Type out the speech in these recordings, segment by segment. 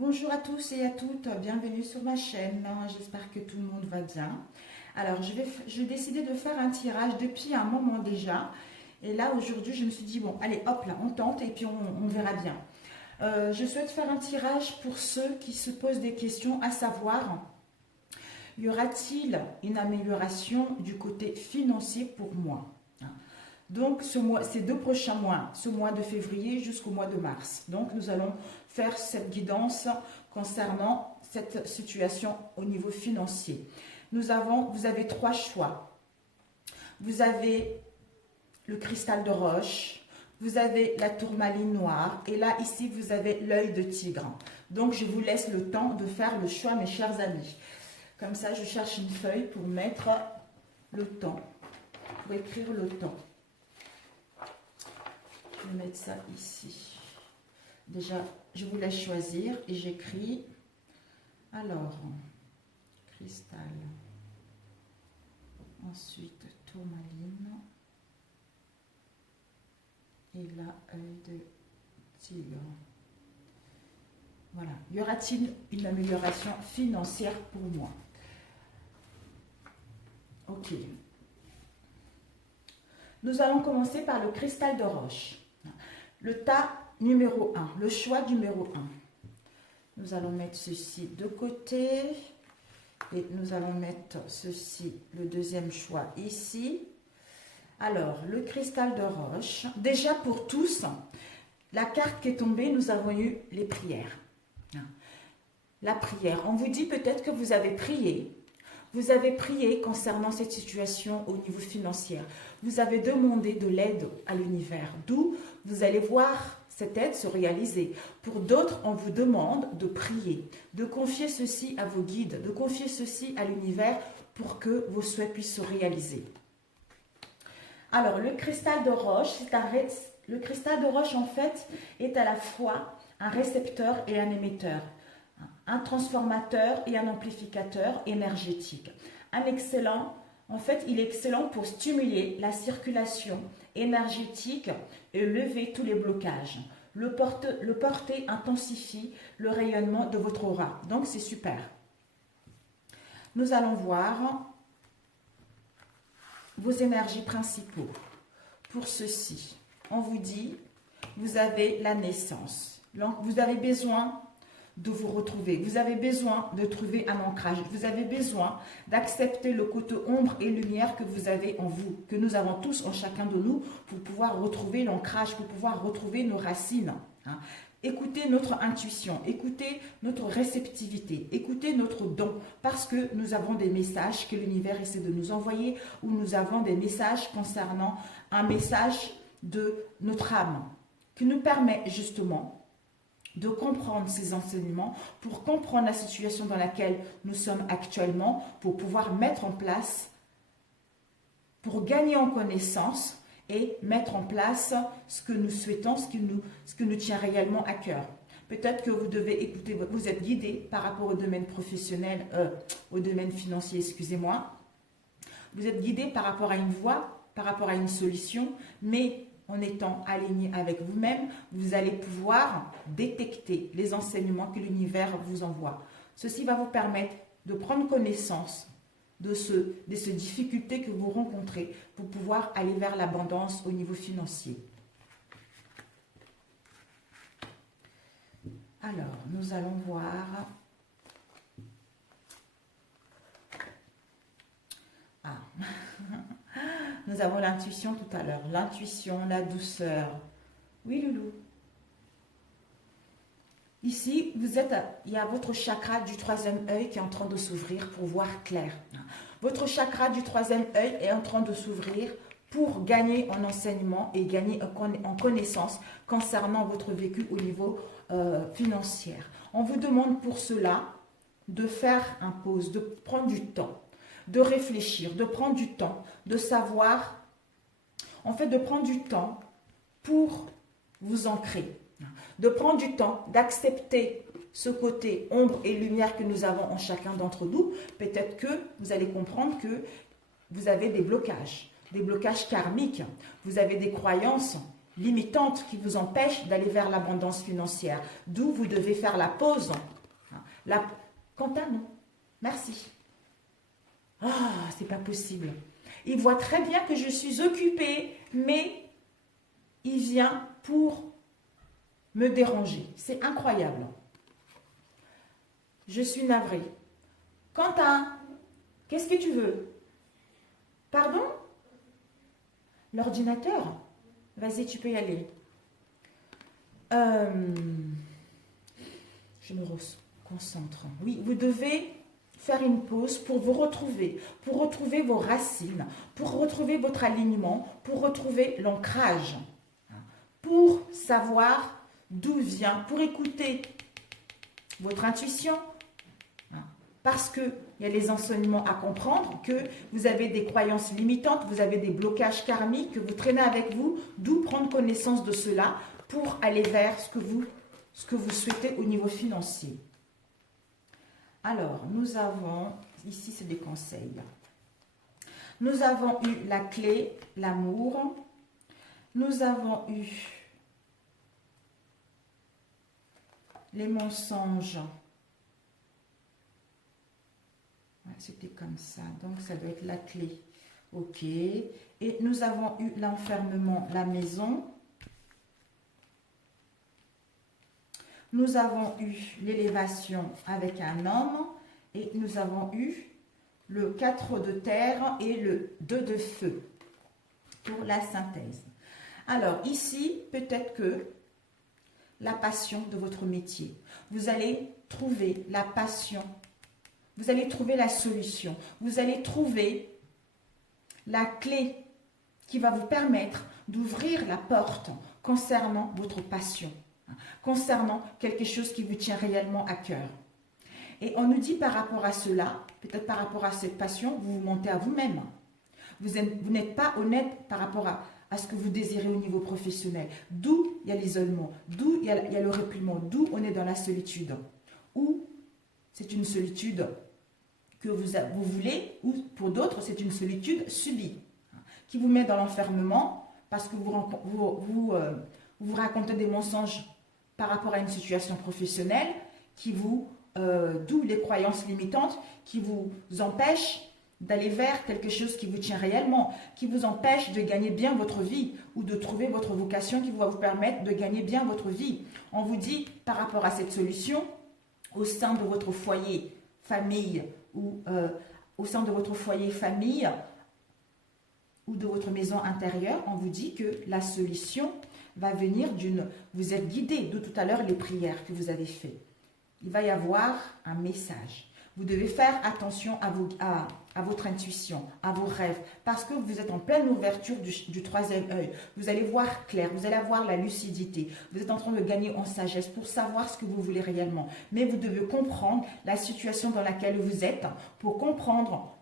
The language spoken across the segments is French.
Bonjour à tous et à toutes, bienvenue sur ma chaîne, j'espère que tout le monde va bien. Alors je vais décider de faire un tirage depuis un moment déjà, et là aujourd'hui je me suis dit bon allez hop là on tente et puis on verra bien. Je souhaite faire un tirage pour ceux qui se posent des questions, à savoir y aura-t-il une amélioration du côté financier pour moi? Donc, ces 2 prochains mois, ce mois de février jusqu'au mois de mars. Donc, nous allons faire cette guidance concernant cette situation au niveau financier. Vous avez 3 choix. Vous avez le cristal de roche, vous avez la tourmaline noire, et là, ici, vous avez l'œil de tigre. Donc, je vous laisse le temps de faire le choix, mes chers amis. Comme ça, je cherche une feuille pour mettre le temps, pour écrire le temps. Je vais mettre ça ici. Déjà, je vous laisse choisir et j'écris. Alors, cristal. Ensuite, tourmaline. Et là, œil de tigre. Voilà. Y aura-t-il une amélioration financière pour moi? Ok. Nous allons commencer par le cristal de roche. Le tas numéro 1, le choix numéro 1. Nous allons mettre ceci de côté et nous allons mettre ceci, le deuxième choix ici. Alors, le cristal de roche, déjà pour tous, la carte qui est tombée, nous avons eu les prières. La prière, on vous dit peut-être que vous avez prié. Vous avez prié concernant cette situation au niveau financier. Vous avez demandé de l'aide à l'univers, d'où vous allez voir cette aide se réaliser. Pour d'autres, on vous demande de prier, de confier ceci à vos guides, de confier ceci à l'univers pour que vos souhaits puissent se réaliser. Alors, le cristal de roche, le cristal de roche en fait est à la fois un récepteur et un émetteur. Un transformateur et un amplificateur énergétique. Il est excellent pour stimuler la circulation énergétique et lever tous les blocages. Le porter intensifie le rayonnement de votre aura. Donc, c'est super. Nous allons voir vos énergies principaux. Pour ceci, on vous dit, vous avez la naissance. Donc, vous avez besoin de vous retrouver. Vous avez besoin de trouver un ancrage. Vous avez besoin d'accepter le côté ombre et lumière que vous avez en vous, que nous avons tous en chacun de nous, pour pouvoir retrouver l'ancrage, pour pouvoir retrouver nos racines. Écoutez notre intuition, écoutez notre réceptivité, écoutez notre don, parce que nous avons des messages que l'univers essaie de nous envoyer, ou nous avons des messages concernant un message de notre âme, qui nous permet justement de comprendre ces enseignements, pour comprendre la situation dans laquelle nous sommes actuellement, pour pouvoir mettre en place, pour gagner en connaissance et mettre en place ce que nous souhaitons, ce que nous tient réellement à cœur. Peut-être que vous devez écouter, vous êtes guidé par rapport au domaine professionnel, au domaine financier, excusez-moi. Vous êtes guidé par rapport à une voie, par rapport à une solution, mais en étant aligné avec vous-même, vous allez pouvoir détecter les enseignements que l'univers vous envoie. Ceci va vous permettre de prendre connaissance de ces difficultés que vous rencontrez pour pouvoir aller vers l'abondance au niveau financier. Alors, nous allons voir. Nous avons l'intuition tout à l'heure. L'intuition, la douceur. Oui, Loulou. Ici, il y a votre chakra du troisième œil qui est en train de s'ouvrir pour voir clair. Votre chakra du troisième œil est en train de s'ouvrir pour gagner en enseignement et gagner en connaissance concernant votre vécu au niveau financier. On vous demande pour cela de faire un pause, de prendre du temps, de réfléchir, de prendre du temps, de savoir, en fait, de prendre du temps pour vous ancrer, de prendre du temps, d'accepter ce côté ombre et lumière que nous avons en chacun d'entre nous. Peut-être que vous allez comprendre que vous avez des blocages karmiques, vous avez des croyances limitantes qui vous empêchent d'aller vers l'abondance financière. D'où vous devez faire la pause. Quentin, non. Merci. Ah, c'est pas possible. Il voit très bien que je suis occupée, mais il vient pour me déranger. C'est incroyable. Je suis navrée. Quentin, qu'est-ce que tu veux? Pardon? L'ordinateur? Vas-y, tu peux y aller. Je me concentre. Oui, vous devez faire une pause pour vous retrouver vos racines, pour retrouver votre alignement, pour retrouver l'ancrage, pour savoir d'où vient, pour écouter votre intuition, parce qu'il y a les enseignements à comprendre, que vous avez des croyances limitantes, vous avez des blocages karmiques que vous traînez avec vous, d'où prendre connaissance de cela pour aller vers ce que vous souhaitez au niveau financier. Alors, nous avons, ici c'est des conseils, nous avons eu la clé, l'amour, nous avons eu les mensonges, c'était comme ça, donc ça doit être la clé, ok, et nous avons eu l'enfermement, la maison, nous avons eu l'élévation avec un homme et nous avons eu le 4 de terre et le 2 de feu pour la synthèse. Alors ici, peut-être que la passion de votre métier, vous allez trouver la passion, vous allez trouver la solution, vous allez trouver la clé qui va vous permettre d'ouvrir la porte concernant votre passion, concernant quelque chose qui vous tient réellement à cœur. Et on nous dit par rapport à cela, peut-être par rapport à cette passion, vous vous mentez à vous-même. Vous n'êtes pas honnête par rapport à ce que vous désirez au niveau professionnel. D'où il y a l'isolement, d'où il y a le repliement, d'où on est dans la solitude. Ou c'est une solitude que vous voulez, ou pour d'autres, c'est une solitude subie, qui vous met dans l'enfermement parce que vous racontez des mensonges par rapport à une situation professionnelle, d'où les croyances limitantes qui vous empêchent d'aller vers quelque chose qui vous tient réellement, qui vous empêche de gagner bien votre vie ou de trouver votre vocation qui va vous permettre de gagner bien votre vie. On vous dit par rapport à cette solution, au sein de votre foyer, famille ou au sein de votre foyer, famille ou de votre maison intérieure, on vous dit que la solution va venir vous êtes guidé de tout à l'heure les prières que vous avez faites. Il va y avoir un message. Vous devez faire attention à votre intuition, à vos rêves, parce que vous êtes en pleine ouverture du troisième œil. Vous allez voir clair, vous allez avoir la lucidité. Vous êtes en train de gagner en sagesse pour savoir ce que vous voulez réellement. Mais vous devez comprendre la situation dans laquelle vous êtes pour comprendre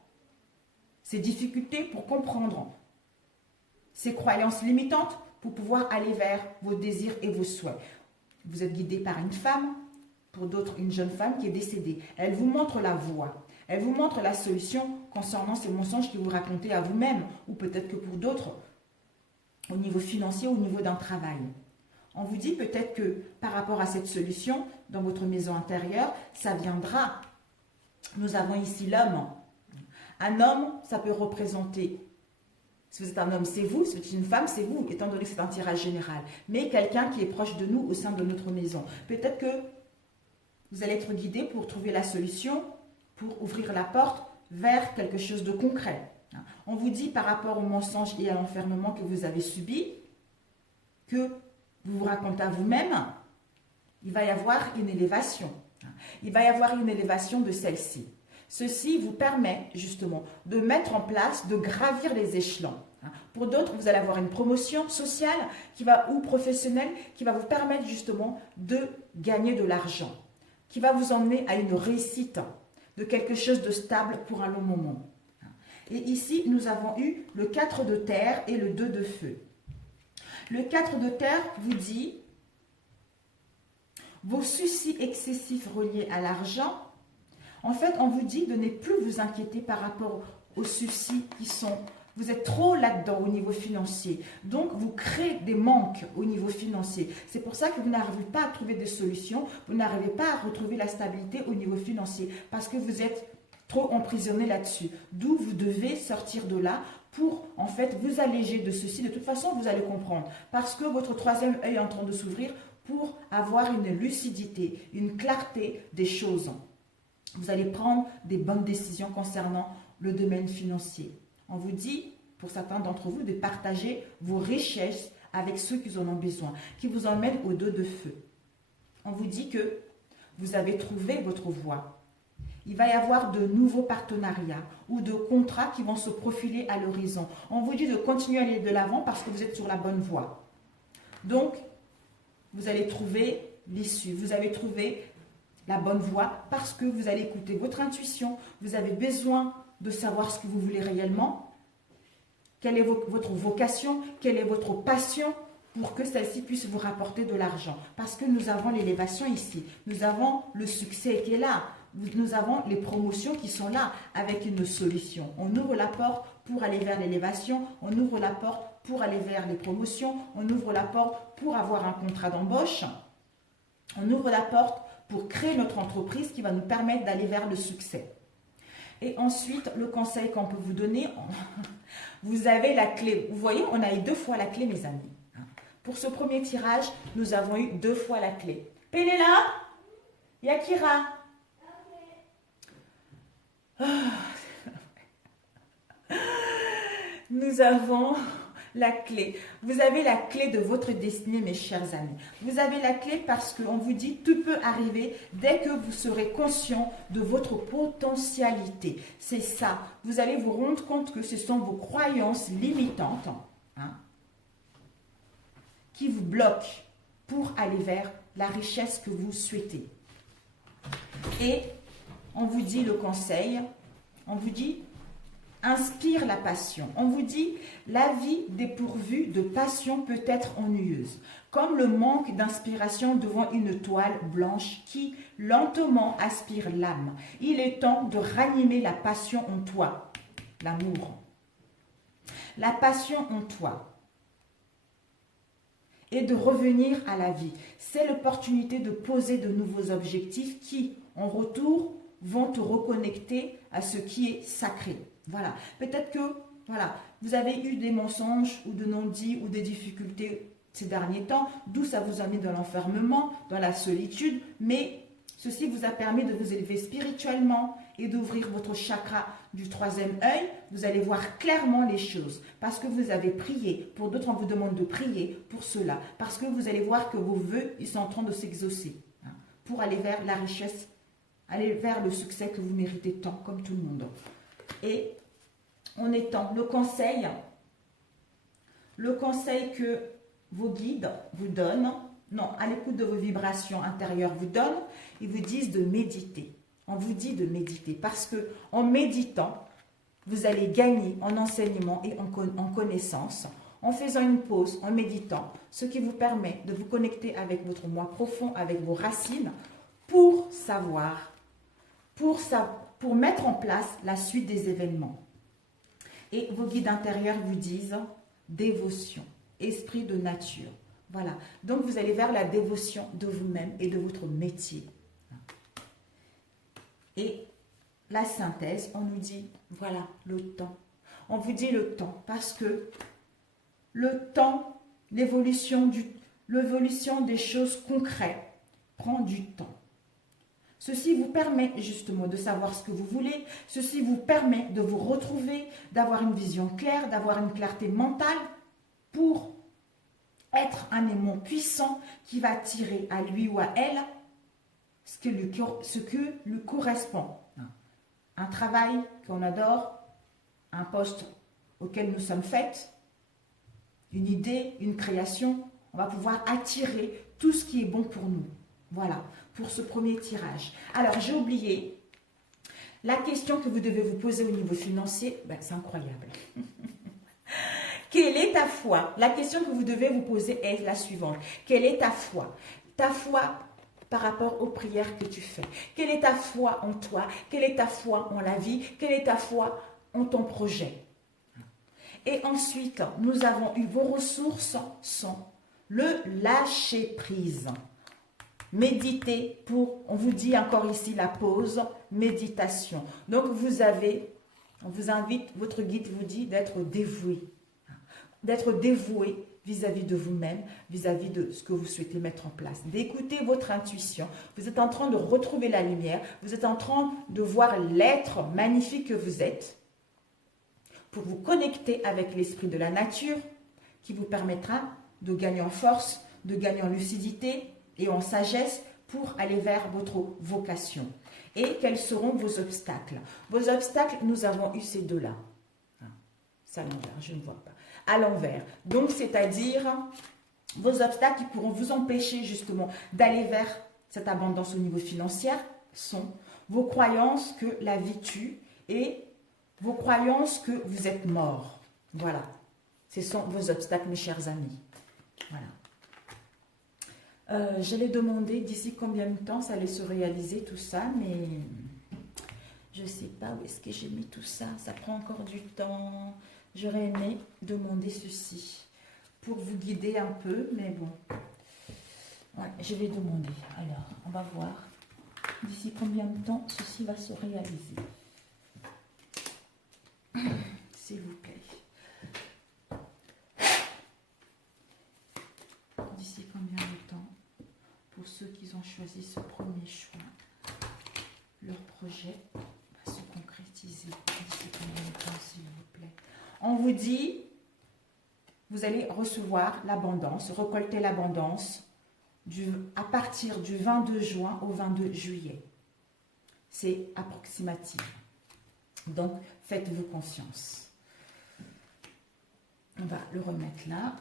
ces difficultés, pour comprendre ces croyances limitantes, pour pouvoir aller vers vos désirs et vos souhaits. Vous êtes guidé par une femme, pour d'autres, une jeune femme qui est décédée. Elle vous montre la voie. Elle vous montre la solution concernant ces mensonges que vous racontez à vous-même, ou peut-être que pour d'autres, au niveau financier, au niveau d'un travail. On vous dit peut-être que par rapport à cette solution, dans votre maison intérieure, ça viendra. Nous avons ici l'homme. Un homme, ça peut représenter, si vous êtes un homme, c'est vous, si vous êtes une femme, c'est vous, étant donné que c'est un tirage général. Mais quelqu'un qui est proche de nous au sein de notre maison. Peut-être que vous allez être guidé pour trouver la solution, pour ouvrir la porte vers quelque chose de concret. On vous dit par rapport au mensonge et à l'enfermement que vous avez subi, que vous vous racontez à vous-même, il va y avoir une élévation. Il va y avoir une élévation de celle-ci. Ceci vous permet justement de mettre en place, de gravir les échelons. Pour d'autres, vous allez avoir une promotion sociale ou professionnelle qui va vous permettre justement de gagner de l'argent, qui va vous emmener à une réussite de quelque chose de stable pour un long moment. Et ici, nous avons eu le 4 de terre et le 2 de feu. Le 4 de terre vous dit vos soucis excessifs reliés à l'argent. En fait, on vous dit de ne plus vous inquiéter par rapport aux soucis qui sont Vous êtes trop là-dedans au niveau financier. Donc, vous créez des manques au niveau financier. C'est pour ça que vous n'arrivez pas à trouver des solutions. Vous n'arrivez pas à retrouver la stabilité au niveau financier parce que vous êtes trop emprisonné là-dessus. D'où vous devez sortir de là pour, en fait, vous alléger de ceci. De toute façon, vous allez comprendre. Parce que votre troisième œil est en train de s'ouvrir pour avoir une lucidité, une clarté des choses. Vous allez prendre des bonnes décisions concernant le domaine financier. On vous dit, pour certains d'entre vous, de partager vos richesses avec ceux qui en ont besoin, qui vous emmènent au dos de feu. On vous dit que vous avez trouvé votre voie. Il va y avoir de nouveaux partenariats ou de contrats qui vont se profiler à l'horizon. On vous dit de continuer à aller de l'avant parce que vous êtes sur la bonne voie. Donc, vous allez trouver l'issue. Vous avez trouvé la bonne voie parce que vous allez écouter votre intuition. Vous avez besoin de savoir ce que vous voulez réellement, quelle est votre vocation, quelle est votre passion pour que celle-ci puisse vous rapporter de l'argent. Parce que nous avons l'élévation ici, nous avons le succès qui est là, nous avons les promotions qui sont là avec une solution. On ouvre la porte pour aller vers l'élévation, on ouvre la porte pour aller vers les promotions, on ouvre la porte pour avoir un contrat d'embauche, on ouvre la porte pour créer notre entreprise qui va nous permettre d'aller vers le succès. Et ensuite, le conseil qu'on peut vous donner, vous avez la clé. Vous voyez, on a eu 2 fois la clé, mes amis. Pour ce premier tirage, nous avons eu 2 fois la clé. Pénéla, Yakira. Nous avons la clé. Vous avez la clé de votre destinée, mes chers amis. Vous avez la clé parce qu'on vous dit tout peut arriver dès que vous serez conscient de votre potentialité. C'est ça. Vous allez vous rendre compte que ce sont vos croyances limitantes qui vous bloquent pour aller vers la richesse que vous souhaitez. Et on vous dit le conseil, on vous dit inspire la passion. On vous dit, la vie dépourvue de passion peut être ennuyeuse, comme le manque d'inspiration devant une toile blanche qui lentement aspire l'âme. Il est temps de ranimer la passion en toi, l'amour. La passion en toi. Et de revenir à la vie. C'est l'opportunité de poser de nouveaux objectifs qui, en retour, vont te reconnecter à ce qui est sacré. Voilà. Peut-être que vous avez eu des mensonges ou de non-dits ou des difficultés ces derniers temps, d'où ça vous a mis dans l'enfermement, dans la solitude, mais ceci vous a permis de vous élever spirituellement et d'ouvrir votre chakra du 3e œil. Vous allez voir clairement les choses parce que vous avez prié. Pour d'autres, on vous demande de prier pour cela parce que vous allez voir que vos vœux, ils sont en train de s'exaucer pour aller vers la richesse, aller vers le succès que vous méritez tant, comme tout le monde. Et en étant le conseil que vos guides vous donnent, non, à l'écoute de vos vibrations intérieures vous donnent, ils vous disent de méditer. On vous dit de méditer parce que en méditant, vous allez gagner en enseignement et en connaissance, en faisant une pause, en méditant, ce qui vous permet de vous connecter avec votre moi profond, avec vos racines, pour savoir, pour mettre en place la suite des événements. Et vos guides intérieurs vous disent dévotion, esprit de nature. Voilà. Donc, vous allez vers la dévotion de vous-même et de votre métier. Et la synthèse, on nous dit, voilà, le temps. On vous dit le temps parce que le temps, l'évolution des choses concrètes prend du temps. Ceci vous permet justement de savoir ce que vous voulez. Ceci vous permet de vous retrouver, d'avoir une vision claire, d'avoir une clarté mentale pour être un aimant puissant qui va attirer à lui ou à elle ce que lui correspond. Un travail qu'on adore, un poste auquel nous sommes faits, une idée, une création. On va pouvoir attirer tout ce qui est bon pour nous. Voilà, pour ce premier tirage. Alors, j'ai oublié, la question que vous devez vous poser au niveau financier, c'est incroyable. Quelle est ta foi? La question que vous devez vous poser est la suivante. Quelle est ta foi? Ta foi par rapport aux prières que tu fais. Quelle est ta foi en toi? Quelle est ta foi en la vie? Quelle est ta foi en ton projet? Et ensuite, nous avons eu vos ressources sont le lâcher prise. Méditer pour, on vous dit encore ici la pause, méditation. Donc vous avez, on vous invite, votre guide vous dit d'être dévoué. D'être dévoué vis-à-vis de vous-même, vis-à-vis de ce que vous souhaitez mettre en place. D'écouter votre intuition. Vous êtes en train de retrouver la lumière. Vous êtes en train de voir l'être magnifique que vous êtes pour vous connecter avec l'esprit de la nature qui vous permettra de gagner en force, de gagner en lucidité et en sagesse pour aller vers votre vocation. Et quels seront vos obstacles? Vos obstacles, nous avons eu ces deux-là. C'est à l'envers, je ne vois pas. À l'envers. Donc, c'est-à-dire vos obstacles qui pourront vous empêcher justement d'aller vers cette abondance au niveau financier sont vos croyances que la vie tue et vos croyances que vous êtes mort. Voilà. Ce sont vos obstacles, mes chers amis. Voilà. J'allais demander d'ici combien de temps ça allait se réaliser tout ça, mais je ne sais pas où est-ce que j'ai mis tout ça. Ça prend encore du temps. J'aurais aimé demander ceci pour vous guider un peu, mais bon. Ouais, je vais demander. Alors, on va voir d'ici combien de temps ceci va se réaliser. S'il vous plaît. D'ici combien de temps, pour ceux qui ont choisi ce premier choix, leur projet va se concrétiser. D'ici combien de temps, s'il vous plaît. On vous dit, vous allez recevoir l'abondance, récolter l'abondance à partir du 22 juin au 22 juillet. C'est approximatif. Donc, faites-vous confiance. On va le remettre là.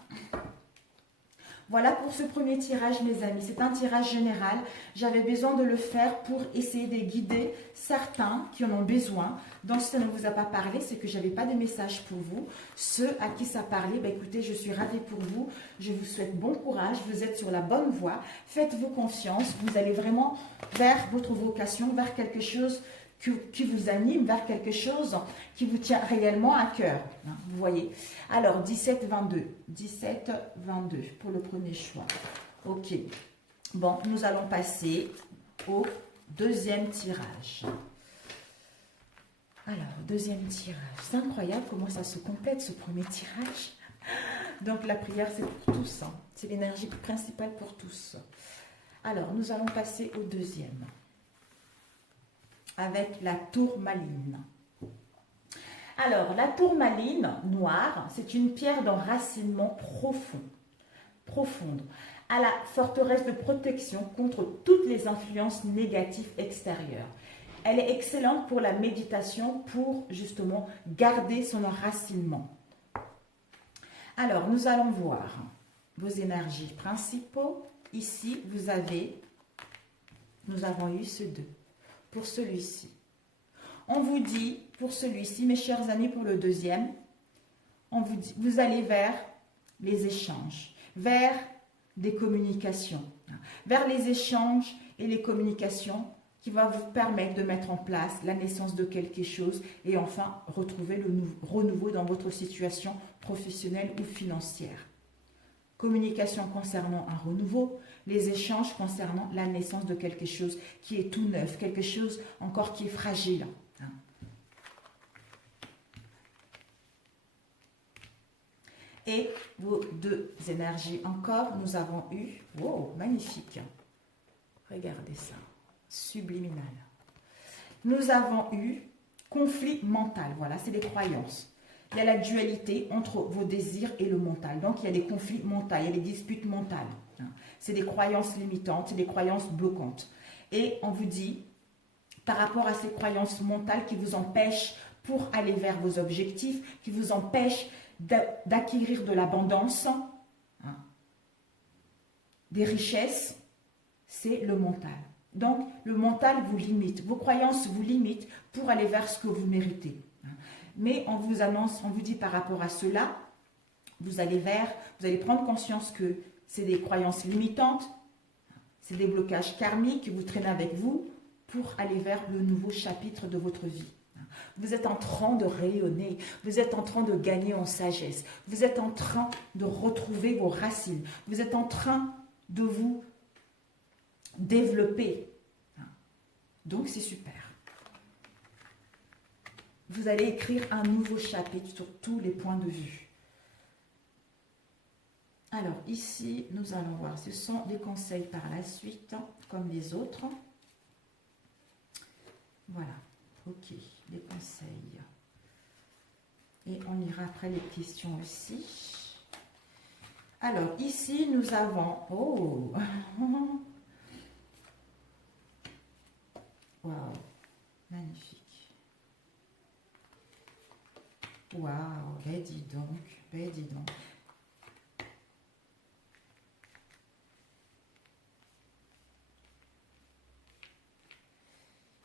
Voilà pour ce premier tirage, mes amis. C'est un tirage général. J'avais besoin de le faire pour essayer de guider certains qui en ont besoin. Donc, si ça ne vous a pas parlé, c'est que je n'avais pas de message pour vous. Ceux à qui ça parlait, ben, écoutez, je suis ravie pour vous. Je vous souhaite bon courage. Vous êtes sur la bonne voie. Faites-vous confiance. Vous allez vraiment vers votre vocation, vers quelque chose qui vous anime, vers quelque chose qui vous tient réellement à cœur. Vous voyez. Alors, 17-22. 17-22 pour le premier choix. Ok. Bon, nous allons passer au deuxième tirage. Alors, deuxième tirage. C'est incroyable comment ça se complète, ce premier tirage. Donc, la prière, c'est pour tous. Hein. C'est l'énergie principale pour tous. Alors, nous allons passer au deuxième. Avec la tourmaline. Alors, la tourmaline noire, c'est une pierre d'enracinement profonde, à la forteresse de protection contre toutes les influences négatives extérieures. Elle est excellente pour la méditation, pour justement garder son enracinement. Alors, nous allons voir vos énergies principaux. Ici, nous avons eu ce 2. Pour celui-ci. On vous dit, pour celui-ci, mes chers amis, pour le deuxième, on vous dit, vous allez vers les échanges, vers des communications, vers les échanges et les communications qui vont vous permettre de mettre en place la naissance de quelque chose et enfin retrouver le renouveau dans votre situation professionnelle ou financière. Communication concernant un renouveau, les échanges concernant la naissance de quelque chose qui est tout neuf, quelque chose encore qui est fragile. Et vos deux énergies encore, nous avons eu, wow, magnifique, regardez ça, subliminal. Nous avons eu conflit mental, voilà, c'est des croyances. Il y a la dualité entre vos désirs et le mental. Donc, il y a des conflits mentaux, il y a des disputes mentales. C'est des croyances limitantes, c'est des croyances bloquantes. Et on vous dit, par rapport à ces croyances mentales qui vous empêchent pour aller vers vos objectifs, qui vous empêchent d'acquérir de l'abondance, des richesses, c'est le mental. Donc, le mental vous limite, vos croyances vous limitent pour aller vers ce que vous méritez. Mais on vous annonce, on vous dit par rapport à cela, vous allez prendre conscience que c'est des croyances limitantes, c'est des blocages karmiques que vous traînez avec vous pour aller vers le nouveau chapitre de votre vie. Vous êtes en train de rayonner, vous êtes en train de gagner en sagesse, vous êtes en train de retrouver vos racines, vous êtes en train de vous développer. Donc c'est super. Vous allez écrire un nouveau chapitre sur tous les points de vue. Alors ici, nous allons voir, ce sont des conseils par la suite, comme les autres. Voilà, ok, les conseils. Et on ira après les questions aussi. Alors ici, nous avons... Oh waouh, magnifique. Waouh, ben dis donc, ben dis donc.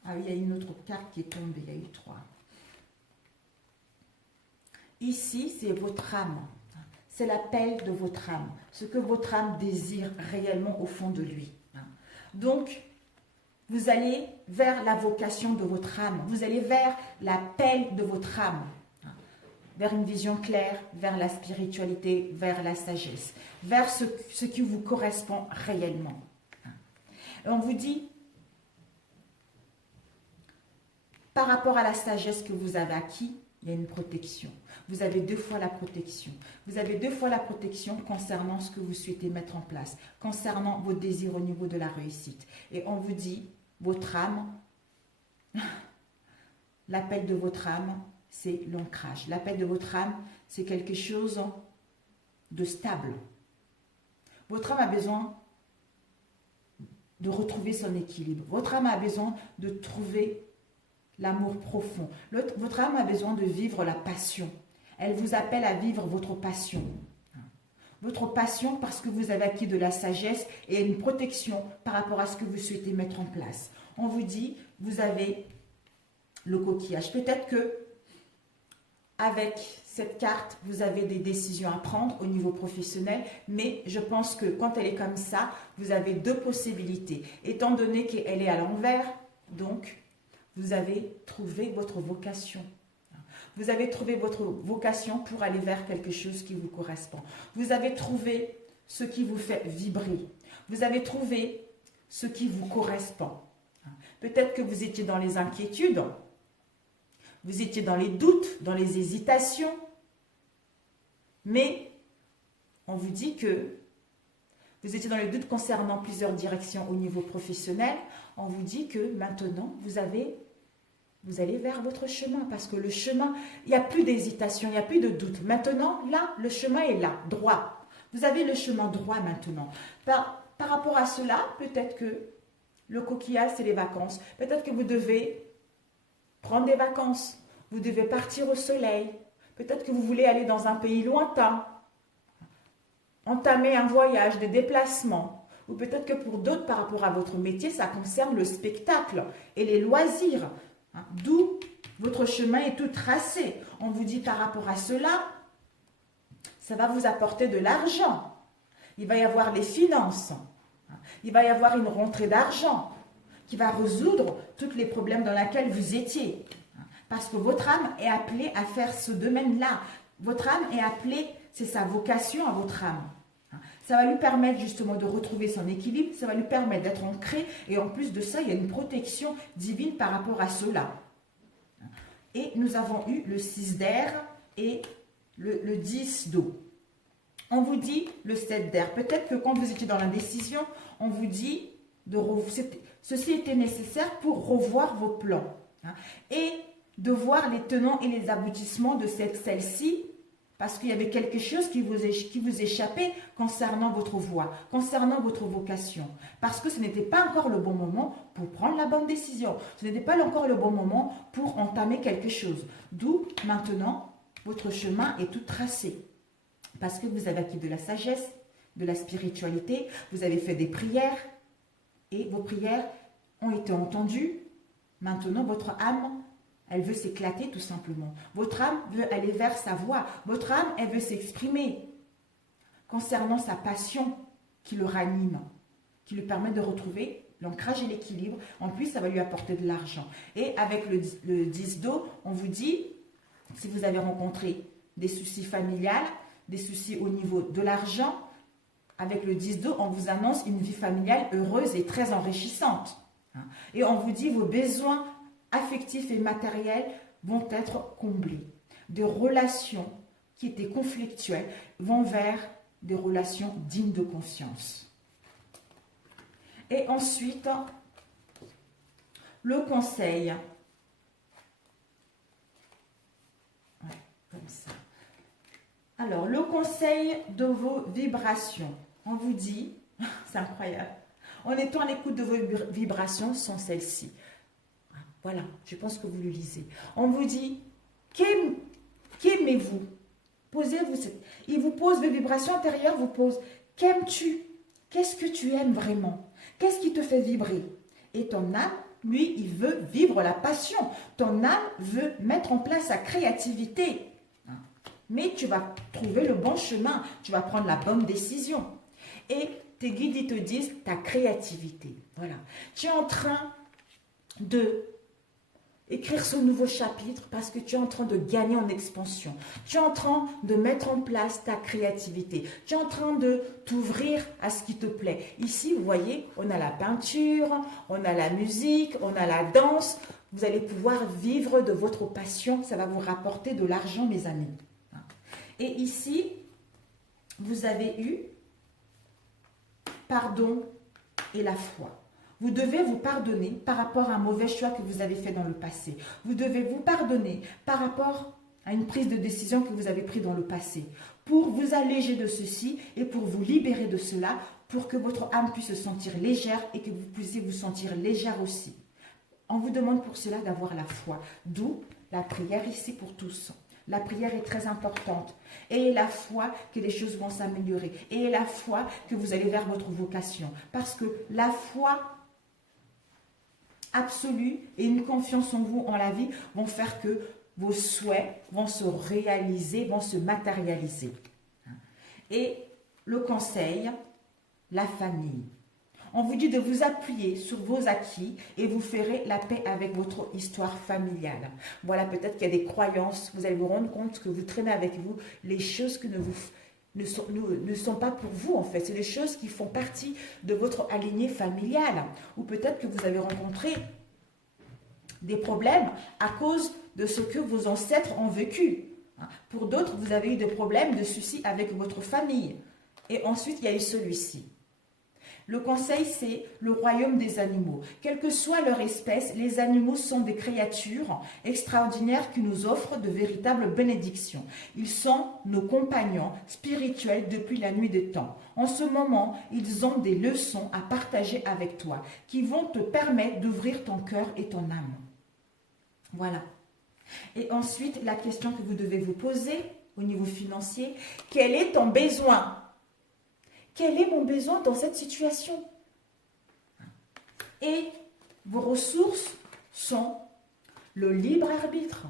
Ah oui, il y a une autre carte qui est tombée, il y a eu 3. Ici, c'est votre âme. C'est l'appel de votre âme. Ce que votre âme désire réellement au fond de lui. Donc, vous allez vers la vocation de votre âme. Vous allez vers l'appel de votre âme. Vers une vision claire, vers la spiritualité, vers la sagesse. Vers ce qui vous correspond réellement. Et on vous dit... Par rapport à la sagesse que vous avez acquis, il y a une protection. Vous avez 2 fois la protection. Vous avez 2 fois la protection concernant ce que vous souhaitez mettre en place, concernant vos désirs au niveau de la réussite. Et on vous dit, votre âme, l'appel de votre âme, c'est l'ancrage. L'appel de votre âme, c'est quelque chose de stable. Votre âme a besoin de retrouver son équilibre. Votre âme a besoin de trouver l'amour profond. Votre âme a besoin de vivre la passion. Elle vous appelle à vivre votre passion. Votre passion parce que vous avez acquis de la sagesse et une protection par rapport à ce que vous souhaitez mettre en place. On vous dit, vous avez le coquillage. Peut-être que avec cette carte, vous avez des décisions à prendre au niveau professionnel, mais je pense que quand elle est comme ça, vous avez 2 possibilités. Étant donné qu'elle est à l'envers, donc... Vous avez trouvé votre vocation. Vous avez trouvé votre vocation pour aller vers quelque chose qui vous correspond. Vous avez trouvé ce qui vous fait vibrer. Vous avez trouvé ce qui vous correspond. Peut-être que vous étiez dans les inquiétudes, vous étiez dans les doutes, dans les hésitations, mais on vous dit que vous étiez dans les doutes concernant plusieurs directions au niveau professionnel. On vous dit que maintenant, vous allez vers votre chemin. Parce que le chemin, il n'y a plus d'hésitation, il n'y a plus de doute. Maintenant, là, le chemin est là, droit. Vous avez le chemin droit maintenant. Par rapport à cela, peut-être que le coquillage, c'est les vacances. Peut-être que vous devez prendre des vacances. Vous devez partir au soleil. Peut-être que vous voulez aller dans un pays lointain. Entamer un voyage, des déplacements. Ou peut-être que pour d'autres, par rapport à votre métier, ça concerne le spectacle et les loisirs. D'où votre chemin est tout tracé. On vous dit par rapport à cela, ça va vous apporter de l'argent. Il va y avoir les finances. Il va y avoir une rentrée d'argent qui va résoudre tous les problèmes dans lesquels vous étiez. Parce que votre âme est appelée à faire ce domaine-là. Votre âme est appelée, c'est sa vocation à votre âme. Ça va lui permettre justement de retrouver son équilibre, ça va lui permettre d'être ancré et en plus de ça, il y a une protection divine par rapport à cela. Et nous avons eu le 6 d'air et le 10 d'eau. On vous dit le 7 d'air. Peut-être que quand vous étiez dans l'indécision, on vous dit ceci était nécessaire pour revoir vos plans et de voir les tenants et les aboutissements de celle-ci. Parce qu'il y avait quelque chose qui vous échappait concernant votre voie, concernant votre vocation. Parce que ce n'était pas encore le bon moment pour prendre la bonne décision. Ce n'était pas encore le bon moment pour entamer quelque chose. D'où, maintenant, votre chemin est tout tracé. Parce que vous avez acquis de la sagesse, de la spiritualité, vous avez fait des prières et vos prières ont été entendues. Maintenant, votre âme... elle veut s'éclater tout simplement. Votre âme veut aller vers sa voie. Votre âme, elle veut s'exprimer concernant sa passion qui le ranime, qui lui permet de retrouver l'ancrage et l'équilibre. En plus, ça va lui apporter de l'argent. Et avec le 10 d'eau, on vous dit, si vous avez rencontré des soucis familiales, des soucis au niveau de l'argent, avec le 10 d'eau, on vous annonce une vie familiale heureuse et très enrichissante. Et on vous dit vos besoins affectifs et matériels vont être comblés. Des relations qui étaient conflictuelles vont vers des relations dignes de confiance. Et ensuite, le conseil. Ouais, comme ça. Alors, le conseil de vos vibrations. On vous dit, c'est incroyable, en étant à l'écoute de vos vibrations sont celles-ci. Voilà, je pense que vous le lisez. On vous dit, qu'aimez-vous? Posez-vous, il vous pose vos vibrations intérieures, vous pose, qu'aimes-tu? Qu'est-ce que tu aimes vraiment? Qu'est-ce qui te fait vibrer? Et ton âme, lui, il veut vivre la passion. Ton âme veut mettre en place sa créativité. Mais tu vas trouver le bon chemin, tu vas prendre la bonne décision. Et tes guides, ils te disent ta créativité. Voilà. Tu es en train de écrire ce nouveau chapitre parce que tu es en train de gagner en expansion. Tu es en train de mettre en place ta créativité. Tu es en train de t'ouvrir à ce qui te plaît. Ici, vous voyez, on a la peinture, on a la musique, on a la danse. Vous allez pouvoir vivre de votre passion. Ça va vous rapporter de l'argent, mes amis. Et ici, vous avez eu pardon et la foi. Vous devez vous pardonner par rapport à un mauvais choix que vous avez fait dans le passé. Vous devez vous pardonner par rapport à une prise de décision que vous avez prise dans le passé. Pour vous alléger de ceci et pour vous libérer de cela, pour que votre âme puisse se sentir légère et que vous puissiez vous sentir légère aussi. On vous demande pour cela d'avoir la foi. D'où la prière ici pour tous. La prière est très importante. Ayez la foi que les choses vont s'améliorer. Ayez la foi que vous allez vers votre vocation. Parce que la foi absolue et une confiance en vous, en la vie, vont faire que vos souhaits vont se réaliser, vont se matérialiser. Et le conseil, la famille. On vous dit de vous appuyer sur vos acquis et vous ferez la paix avec votre histoire familiale. Voilà, peut-être qu'il y a des croyances, vous allez vous rendre compte que vous traînez avec vous les choses que ne sont pas pour vous en fait. C'est des choses qui font partie de votre alignée familiale. Ou peut-être que vous avez rencontré des problèmes à cause de ce que vos ancêtres ont vécu. Pour d'autres, vous avez eu des problèmes, de soucis avec votre famille. Et ensuite, il y a eu celui-ci. Le conseil, c'est le royaume des animaux. Quelle que soit leur espèce, les animaux sont des créatures extraordinaires qui nous offrent de véritables bénédictions. Ils sont nos compagnons spirituels depuis la nuit des temps. En ce moment, ils ont des leçons à partager avec toi qui vont te permettre d'ouvrir ton cœur et ton âme. Voilà. Et ensuite, la question que vous devez vous poser au niveau financier, quel est ton besoin ? Quel est mon besoin dans cette situation? Et vos ressources sont le libre arbitre.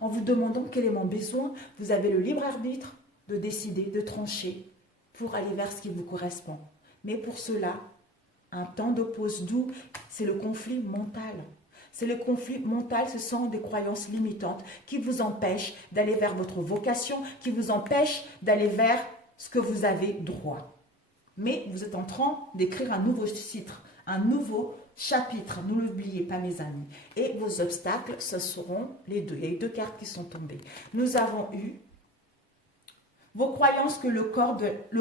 En vous demandant quel est mon besoin, vous avez le libre arbitre de décider, de trancher pour aller vers ce qui vous correspond. Mais pour cela, un temps de pause doux, c'est le conflit mental. C'est le conflit mental, ce sont des croyances limitantes qui vous empêchent d'aller vers votre vocation, qui vous empêchent d'aller vers ce que vous avez droit. Mais vous êtes en train d'écrire un nouveau titre, un nouveau chapitre. Ne l'oubliez pas, mes amis. Et vos obstacles, ce seront les deux. Il y a eu deux cartes qui sont tombées. Nous avons eu vos croyances que le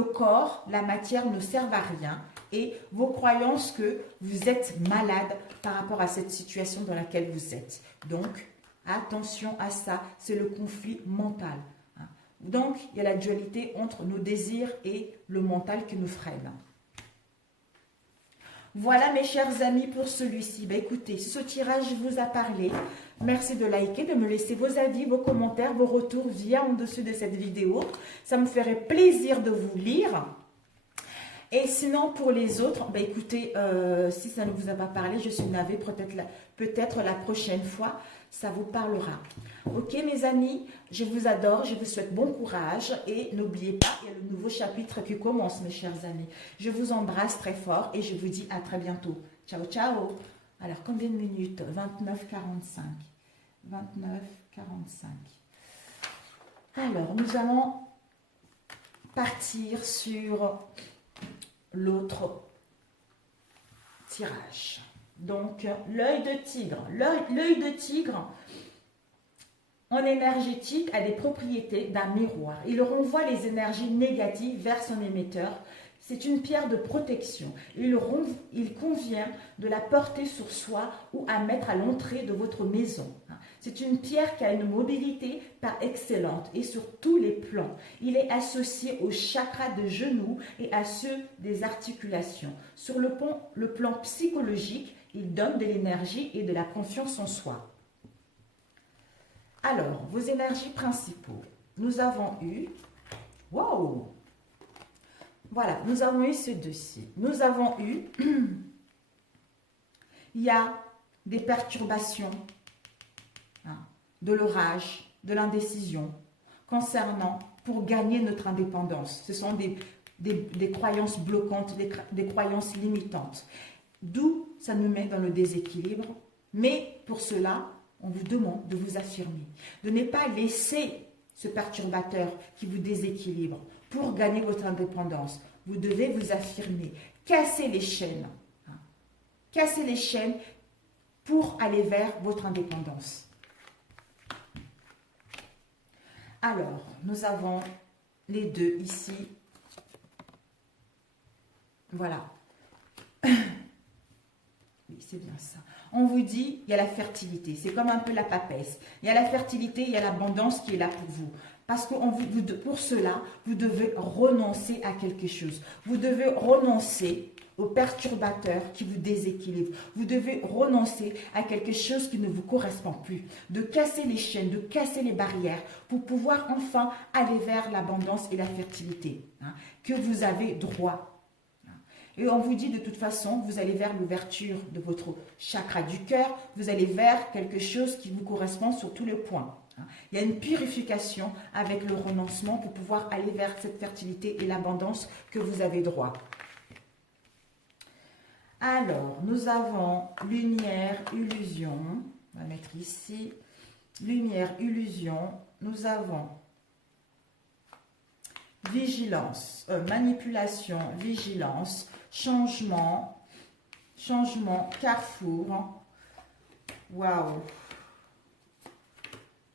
corps, la matière ne servent à rien. Et vos croyances que vous êtes malade par rapport à cette situation dans laquelle vous êtes. Donc, attention à ça. C'est le conflit mental. Donc, il y a la dualité entre nos désirs et le mental qui nous freine. Voilà, mes chers amis, pour celui-ci. Écoutez, ce tirage vous a parlé. Merci de liker, de me laisser vos avis, vos commentaires, vos retours via en dessous de cette vidéo. Ça me ferait plaisir de vous lire. Et sinon, pour les autres, écoutez, si ça ne vous a pas parlé, je suis navée, peut-être la prochaine fois, ça vous parlera. Ok, mes amis, je vous adore, je vous souhaite bon courage et n'oubliez pas, il y a le nouveau chapitre qui commence, mes chers amis. Je vous embrasse très fort et je vous dis à très bientôt. Ciao, ciao. Alors, combien de minutes? 29,45. 29,45. Alors, nous allons partir sur l'autre tirage. Donc, l'œil de tigre. L'œil de tigre, en énergétique, a des propriétés d'un miroir. Il renvoie les énergies négatives vers son émetteur. C'est une pierre de protection. Il convient de la porter sur soi ou à mettre à l'entrée de votre maison. C'est une pierre qui a une mobilité par excellente et sur tous les plans. Il est associé aux chakras de genoux et à ceux des articulations. Sur le plan psychologique, il donne de l'énergie et de la confiance en soi. Alors, vos énergies principaux. Nous avons eu... Wow! Voilà, nous avons eu ces deux-ci. Nous avons eu... Il y a des perturbations, de l'orage, de l'indécision, concernant pour gagner notre indépendance. Ce sont des croyances bloquantes, des croyances limitantes. D'où ça nous met dans le déséquilibre. Mais pour cela, on vous demande de vous affirmer, de ne pas laisser ce perturbateur qui vous déséquilibre pour gagner votre indépendance. Vous devez vous affirmer, casser les chaînes. Casser les chaînes pour aller vers votre indépendance. Alors, nous avons les deux ici. Voilà. Oui, c'est bien ça. On vous dit, il y a la fertilité. C'est comme un peu la papesse. Il y a la fertilité, il y a l'abondance qui est là pour vous. Parce que pour cela, vous devez renoncer à quelque chose. Vous devez renoncer aux perturbateurs qui vous déséquilibrent. Vous devez renoncer à quelque chose qui ne vous correspond plus. De casser les chaînes, de casser les barrières pour pouvoir enfin aller vers l'abondance et la fertilité que vous avez droit. Et on vous dit de toute façon, vous allez vers l'ouverture de votre chakra du cœur, vous allez vers quelque chose qui vous correspond sur tous les points. Il y a une purification avec le renoncement pour pouvoir aller vers cette fertilité et l'abondance que vous avez droit. Alors, nous avons lumière, illusion. On va mettre ici. Lumière, illusion. Nous avons vigilance, manipulation, vigilance, changement, carrefour. Waouh.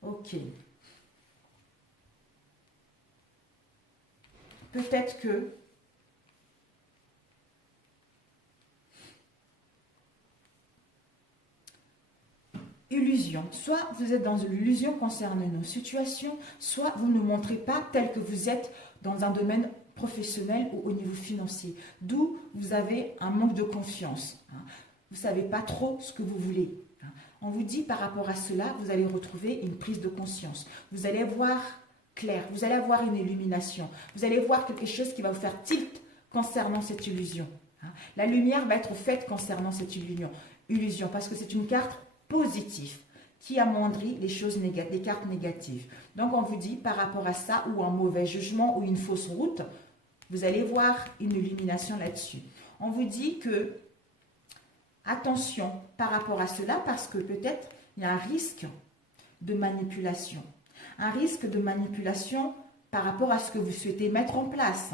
Ok. Peut-être que illusion. Soit vous êtes dans une illusion concernant nos situations, soit vous ne montrez pas tel que vous êtes dans un domaine professionnel ou au niveau financier. D'où vous avez un manque de confiance. Vous ne savez pas trop ce que vous voulez. On vous dit par rapport à cela, vous allez retrouver une prise de conscience. Vous allez voir clair, vous allez avoir une illumination. Vous allez voir quelque chose qui va vous faire tilt concernant cette illusion. La lumière va être faite concernant cette illusion parce que c'est une carte positive qui amoindrit les choses négatives, les cartes négatives. Donc on vous dit par rapport à ça ou un mauvais jugement ou une fausse route, vous allez voir une illumination là-dessus. On vous dit que attention par rapport à cela parce que peut-être il y a un risque de manipulation. Un risque de manipulation par rapport à ce que vous souhaitez mettre en place.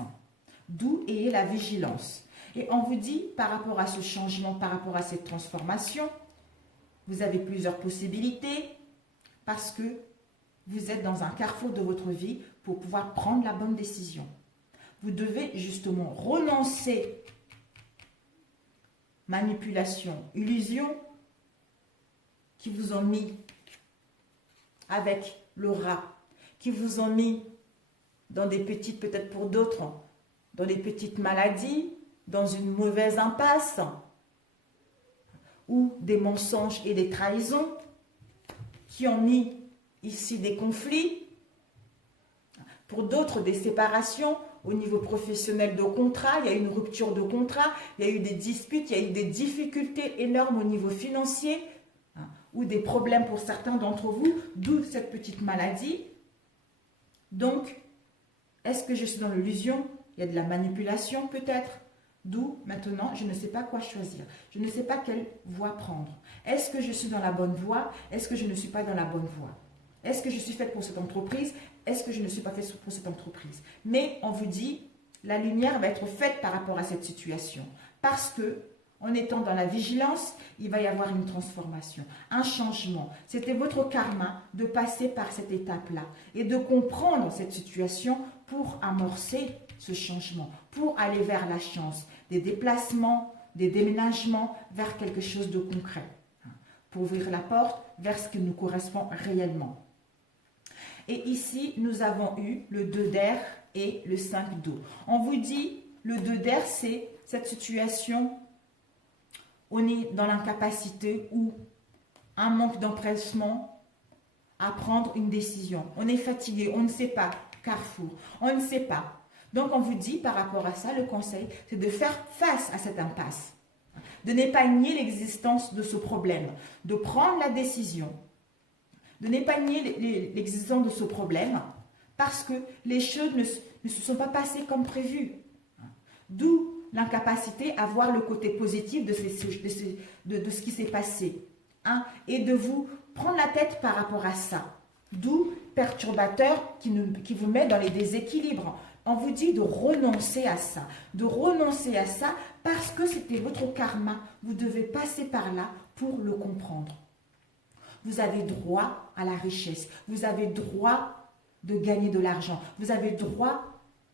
D'où est la vigilance. Et on vous dit par rapport à ce changement, par rapport à cette transformation, vous avez plusieurs possibilités parce que vous êtes dans un carrefour de votre vie pour pouvoir prendre la bonne décision. Vous devez justement renoncer manipulation, illusion qui vous ont mis avec le rat, qui vous ont mis dans des petites, peut-être pour d'autres, dans des petites maladies, dans une mauvaise impasse, ou des mensonges et des trahisons qui ont mis ici des conflits, pour d'autres des séparations au niveau professionnel de contrat, il y a eu une rupture de contrat, il y a eu des disputes, il y a eu des difficultés énormes au niveau financier, ou des problèmes pour certains d'entre vous, d'où cette petite maladie. Donc, est-ce que je suis dans l'illusion? Il y a de la manipulation peut-être, D'où maintenant, je ne sais pas quoi choisir. Je ne sais pas quelle voie prendre. Est-ce que je suis dans la bonne voie? Est-ce que je ne suis pas dans la bonne voie? Est-ce que je suis faite pour cette entreprise? Est-ce que je ne suis pas faite pour cette entreprise? Mais on vous dit, la lumière va être faite par rapport à cette situation. Parce que, en étant dans la vigilance, il va y avoir une transformation, un changement. C'était votre karma de passer par cette étape-là et de comprendre cette situation pour amorcer ce changement, pour aller vers la chance, des déplacements, des déménagements vers quelque chose de concret, pour ouvrir la porte vers ce qui nous correspond réellement. Et ici, nous avons eu le 2 d'air et le 5 d'eau. On vous dit, le 2 d'air, c'est cette situation, on est dans l'incapacité ou un manque d'empressement à prendre une décision. On est fatigué, on ne sait pas, carrefour, on ne sait pas. Donc, on vous dit, par rapport à ça, le conseil, c'est de faire face à cette impasse, de ne pas nier l'existence de ce problème, de prendre la décision, de ne pas nier l'existence de ce problème, parce que les choses ne se sont pas passées comme prévu. D'où l'incapacité à voir le côté positif de ce qui s'est passé. Et de vous prendre la tête par rapport à ça. D'où perturbateur qui vous met dans les déséquilibres. On vous dit de renoncer à ça. De renoncer à ça parce que c'était votre karma. Vous devez passer par là pour le comprendre. Vous avez droit à la richesse. Vous avez droit de gagner de l'argent. Vous avez droit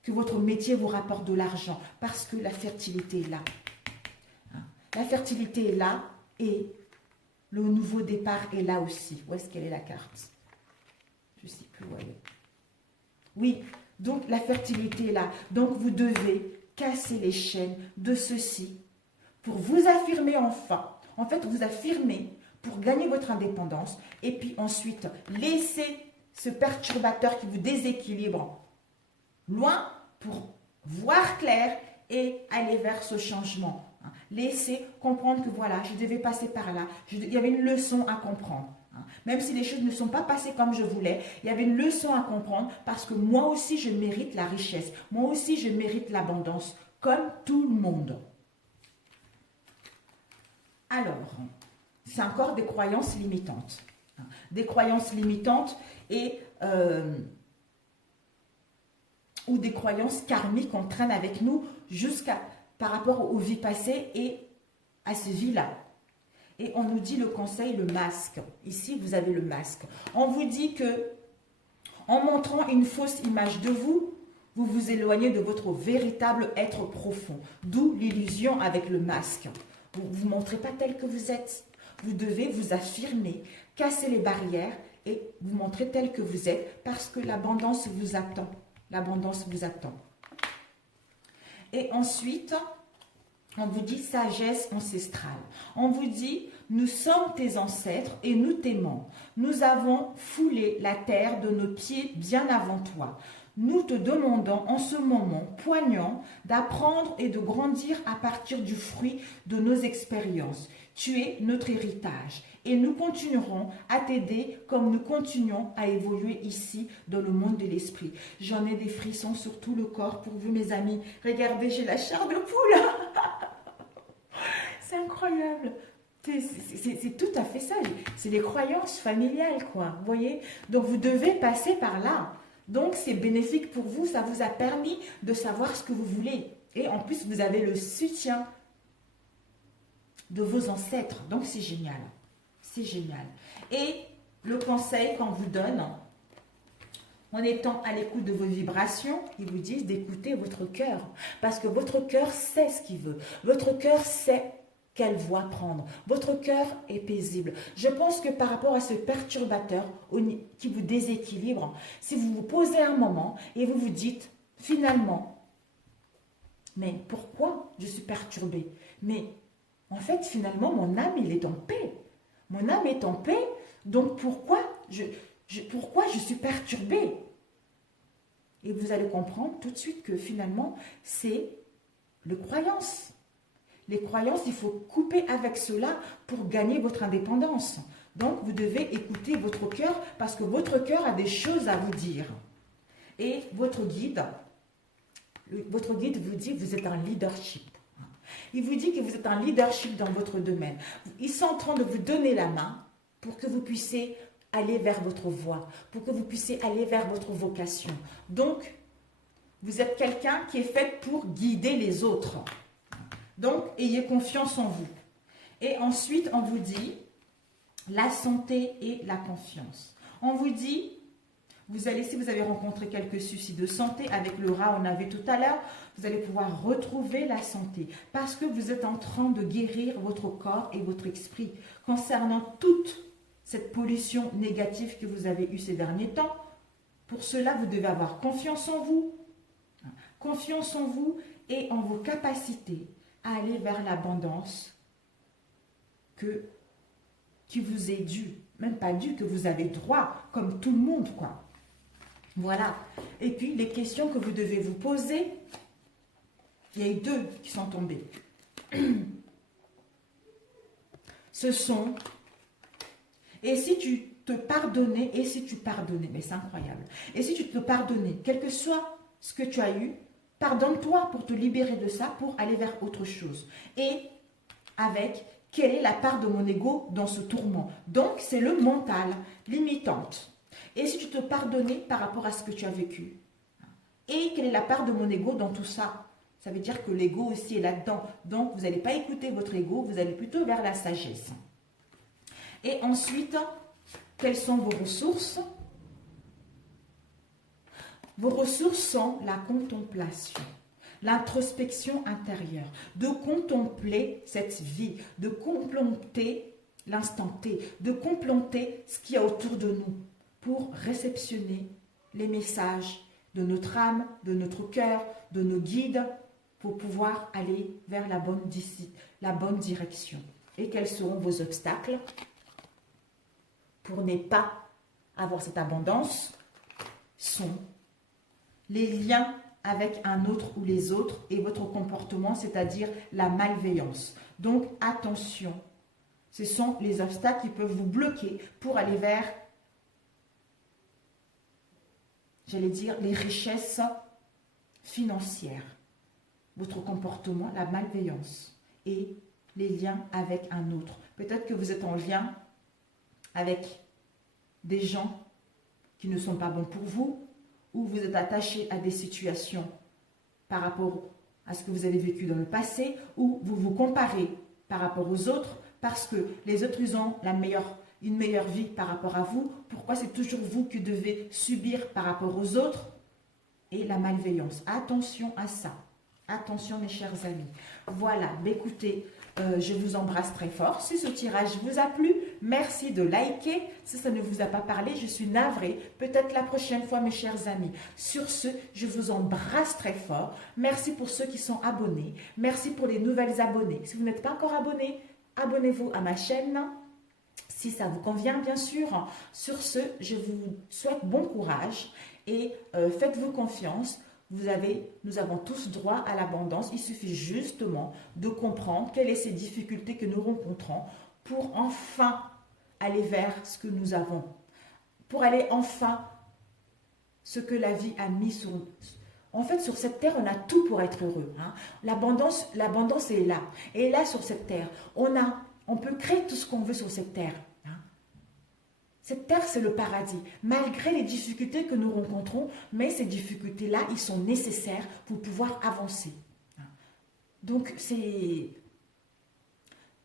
que votre métier vous rapporte de l'argent parce que la fertilité est là. La fertilité est là et le nouveau départ est là aussi. Où est-ce qu'elle est la carte? Je ne sais plus où elle est. Oui, donc la fertilité est là. Donc vous devez casser les chaînes de ceci pour vous affirmer enfin. En fait, vous affirmer pour gagner votre indépendance et puis ensuite laisser ce perturbateur qui vous déséquilibre loin pour voir clair et aller vers ce changement. Laissez comprendre que voilà, je devais passer par là. Il y avait une leçon à comprendre. Même si les choses ne sont pas passées comme je voulais, il y avait une leçon à comprendre parce que moi aussi, je mérite la richesse. Moi aussi, je mérite l'abondance, comme tout le monde. Alors, c'est encore des croyances limitantes. Des croyances limitantes et... ou des croyances karmiques qu'on traîne avec nous par rapport aux vies passées et à ces vies-là. Et on nous dit le conseil, le masque. Ici, vous avez le masque. On vous dit que, en montrant une fausse image de vous, vous vous éloignez de votre véritable être profond. D'où l'illusion avec le masque. Vous ne vous montrez pas tel que vous êtes. Vous devez vous affirmer, casser les barrières et vous montrer tel que vous êtes parce que l'abondance vous attend. L'abondance vous attend. Et ensuite, on vous dit sagesse ancestrale. On vous dit, nous sommes tes ancêtres et nous t'aimons. Nous avons foulé la terre de nos pieds bien avant toi. Nous te demandons en ce moment poignant d'apprendre et de grandir à partir du fruit de nos expériences. Tu es notre héritage et nous continuerons à t'aider comme nous continuons à évoluer ici dans le monde de l'esprit. J'en ai des frissons sur tout le corps pour vous mes amis. Regardez, j'ai la chair de poule. C'est incroyable. C'est tout à fait ça. C'est des croyances familiales, quoi. Vous voyez? Donc vous devez passer par là. Donc c'est bénéfique pour vous. Ça vous a permis de savoir ce que vous voulez. Et en plus, vous avez le soutien de vos ancêtres. Donc c'est génial. C'est génial. Et le conseil qu'on vous donne, en étant à l'écoute de vos vibrations, ils vous disent d'écouter votre cœur. Parce que votre cœur sait ce qu'il veut. Votre cœur sait quelle voie prendre. Votre cœur est paisible. Je pense que par rapport à ce perturbateur qui vous déséquilibre, si vous vous posez un moment et vous vous dites, finalement, mais pourquoi je suis perturbée? Mais en fait, finalement, mon âme, il est en paix. Mon âme est en paix, donc pourquoi je suis perturbée? Et vous allez comprendre tout de suite que finalement, c'est les croyances. Les croyances, il faut couper avec cela pour gagner votre indépendance. Donc, vous devez écouter votre cœur parce que votre cœur a des choses à vous dire. Et votre guide vous dit que vous êtes un leadership. Il vous dit que vous êtes un leadership dans votre domaine. Ils sont en train de vous donner la main pour que vous puissiez aller vers votre voie, pour que vous puissiez aller vers votre vocation. Donc, vous êtes quelqu'un qui est fait pour guider les autres. Donc, ayez confiance en vous. Et ensuite, on vous dit la santé et la confiance. On vous dit, si vous avez rencontré quelques soucis de santé, avec le rat, on avait tout à l'heure, vous allez pouvoir retrouver la santé parce que vous êtes en train de guérir votre corps et votre esprit concernant toute cette pollution négative que vous avez eue ces derniers temps. Pour cela, vous devez avoir confiance en vous. Confiance en vous et en vos capacités à aller vers l'abondance qui vous est due. Même pas due, que vous avez droit, comme tout le monde, quoi. Voilà. Et puis, les questions que vous devez vous poser, il y a eu 2 qui sont tombées. Ce sont, et si tu te pardonnais, et si tu pardonnais, mais c'est incroyable. Et si tu te pardonnais, quel que soit ce que tu as eu, pardonne-toi pour te libérer de ça, pour aller vers autre chose. Et avec, quelle est la part de mon ego dans ce tourment? Donc, c'est le mental, limitante. Et si tu te pardonnais par rapport à ce que tu as vécu? Et quelle est la part de mon ego dans tout ça? Ça veut dire que l'ego aussi est là-dedans. Donc, vous n'allez pas écouter votre ego, vous allez plutôt vers la sagesse. Et ensuite, quelles sont vos ressources? Vos ressources sont la contemplation, l'introspection intérieure, de contempler cette vie, de contempler l'instant T, de contempler ce qu'il y a autour de nous pour réceptionner les messages de notre âme, de notre cœur, de nos guides, pour pouvoir aller vers la bonne direction. Et quels seront vos obstacles pour ne pas avoir cette abondance? Sont les liens avec un autre ou les autres et votre comportement, c'est-à-dire la malveillance. Donc, attention, ce sont les obstacles qui peuvent vous bloquer pour aller vers, j'allais dire, les richesses financières. Votre comportement, la malveillance et les liens avec un autre. Peut-être que vous êtes en lien avec des gens qui ne sont pas bons pour vous, ou vous êtes attaché à des situations par rapport à ce que vous avez vécu dans le passé, ou vous vous comparez par rapport aux autres, parce que les autres, ils ont une meilleure vie par rapport à vous. Pourquoi c'est toujours vous qui devez subir par rapport aux autres? Et la malveillance. Attention à ça. Attention mes chers amis. Voilà, écoutez, je vous embrasse très fort. Si ce tirage vous a plu, merci de liker. Si ça ne vous a pas parlé, je suis navrée. Peut-être la prochaine fois mes chers amis. Sur ce, je vous embrasse très fort. Merci pour ceux qui sont abonnés. Merci pour les nouvelles abonnés. Si vous n'êtes pas encore abonné, abonnez-vous à ma chaîne. Si ça vous convient, bien sûr. Sur ce, je vous souhaite bon courage et faites-vous confiance. Nous avons tous droit à l'abondance. Il suffit justement de comprendre quelles sont ces difficultés que nous rencontrons pour enfin aller vers ce que nous avons. Pour aller enfin ce que la vie a mis sur nous. En fait, sur cette terre, on a tout pour être heureux. Hein. L'abondance est là. Et là, sur cette terre, on peut créer tout ce qu'on veut sur cette terre. Cette terre, c'est le paradis, malgré les difficultés que nous rencontrons, mais ces difficultés-là, ils sont nécessaires pour pouvoir avancer. Donc,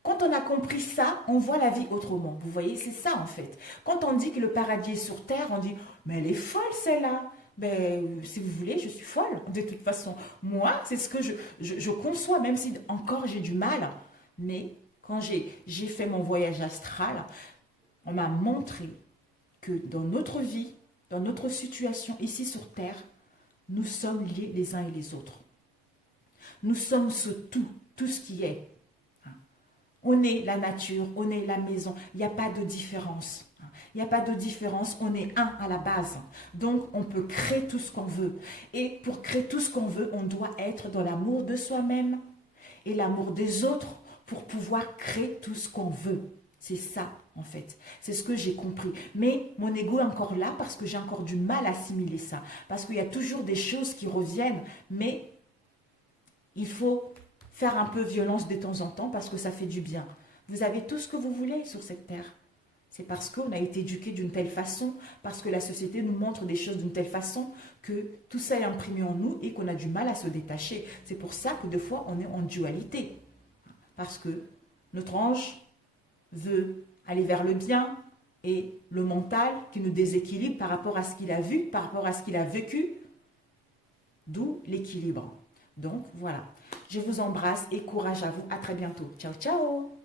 quand on a compris ça, on voit la vie autrement. Vous voyez, c'est ça en fait. Quand on dit que le paradis est sur terre, on dit « mais elle est folle celle-là ». Ben, si vous voulez, je suis folle. De toute façon, moi, c'est ce que je conçois, même si encore j'ai du mal. Mais quand j'ai fait mon voyage astral, on m'a montré que dans notre vie, dans notre situation ici sur Terre, nous sommes liés les uns et les autres. Nous sommes ce tout ce qui est. On est la nature, on est la maison, il n'y a pas de différence. Il n'y a pas de différence, on est un à la base. Donc, on peut créer tout ce qu'on veut. Et pour créer tout ce qu'on veut, on doit être dans l'amour de soi-même et l'amour des autres pour pouvoir créer tout ce qu'on veut. C'est ça, en fait. C'est ce que j'ai compris. Mais mon ego est encore là parce que j'ai encore du mal à assimiler ça. Parce qu'il y a toujours des choses qui reviennent, mais il faut faire un peu violence de temps en temps parce que ça fait du bien. Vous avez tout ce que vous voulez sur cette terre. C'est parce qu'on a été éduqué d'une telle façon, parce que la société nous montre des choses d'une telle façon que tout ça est imprimé en nous et qu'on a du mal à se détacher. C'est pour ça que des fois, on est en dualité. Parce que notre ange veut aller vers le bien et le mental qui nous déséquilibre par rapport à ce qu'il a vu, par rapport à ce qu'il a vécu, d'où l'équilibre. Donc, voilà. Je vous embrasse et courage à vous. À très bientôt. Ciao, ciao